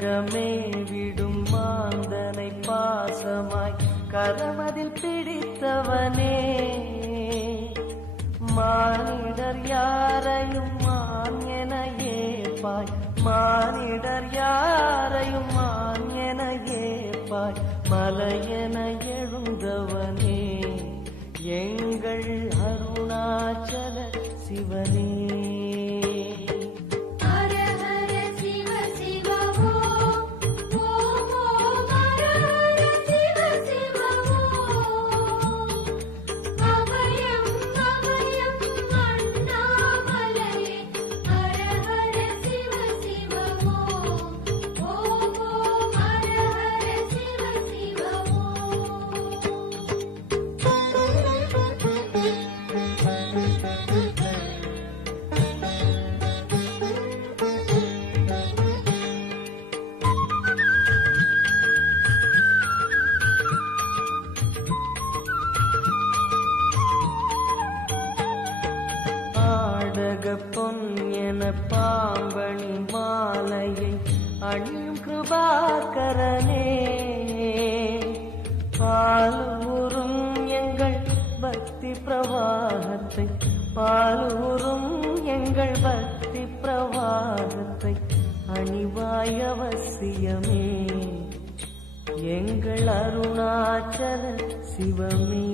கனகமே விடும் மாந்தனை பாசமாய் கரமதில் பிடித்தவனே, மானிடர் யாரையும் மான் என ஏற்பாய், மானிடர் யாரையும் மான் என ஏற்பாய், மலையென எழுந்தவனே எங்கள் அருணாச்சல சிவனே. பொன் என பாம்பணி மாலையை அணியும் கிருபாகரனே, பாலூரும் எங்கள் பக்தி பிரவாகத்தை, பாலூரும் எங்கள் பக்தி பிரவாகத்தை அணிவாய் அவசியமே எங்கள் அருணாச்சல சிவமே.